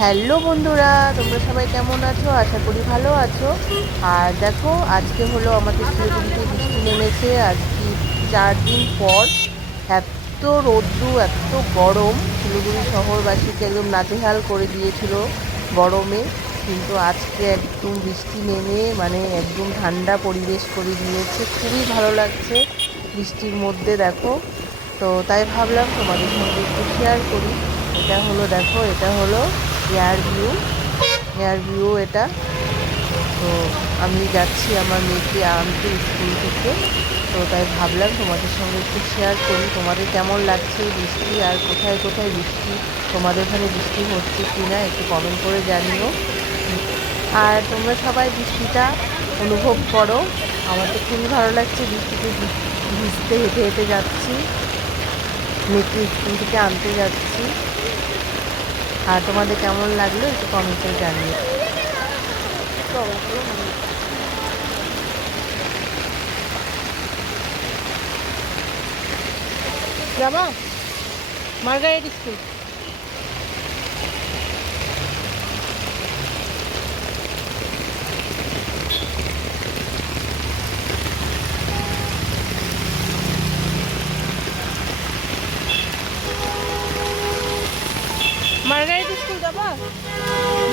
Hello বন্ধুরা, তোমরা সবাই কেমন আছো? আশা করি ভালো আছো। আর দেখো, আজকে হলো আমাদের শিলিগুড়িতে বৃষ্টি নেমেছে। আজকে 4 দিন পর। এত রোদ্দু, এত গরম, শিলিগুড়ি শহরবাসীকে একদম নাজেহাল করে দিয়েছিল গরমে। কিন্তু আজকে একদম বৃষ্টি নেমে মানে একদম ঠান্ডা পরিবেশ করে দিয়েছে। খুবই ভালো লাগছে বৃষ্টির মধ্যে, দেখো। তো তাই ভাবলাম তোমাদের সঙ্গে একটু শেয়ার করি। এটা হলো, দেখো, এটা হলো এয়ার ভিউ এটা। তো আমি যাচ্ছি আমার মেয়েকে আনতে স্কুল থেকে। তো তাই ভাবলাম তোমাদের সঙ্গে একটু শেয়ার করি তোমাদের কেমন লাগছে বৃষ্টি, আর কোথায় কোথায় বৃষ্টি, তোমাদের ওখানে বৃষ্টি হচ্ছে কি না একটু কমেন্ট করে জানিও। আর তোমরা সবাই বৃষ্টিটা অনুভব করো। আমার তো খুবই ভালো লাগছে বৃষ্টিতে ভিজতে, হেঁটে হেঁটে যাচ্ছি, মেয়েকে স্কুল থেকে আনতে যাচ্ছি। আর তোমাদের কেমন লাগলো একটু কমেন্টে জানিও। যাবা মার্গারেট স্কুল? মার্গারেট স্কুল যাবা?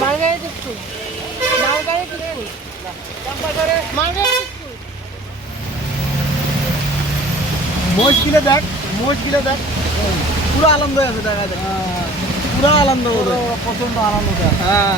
Margaret school, Margaret school, Margaret school. মোষগুলো দেখ, মোষগুলো দেখ, পুরো আনন্দ আছে, দেখা যায় পুরো আনন্দ, প্রচন্ড আনন্দ। হ্যাঁ।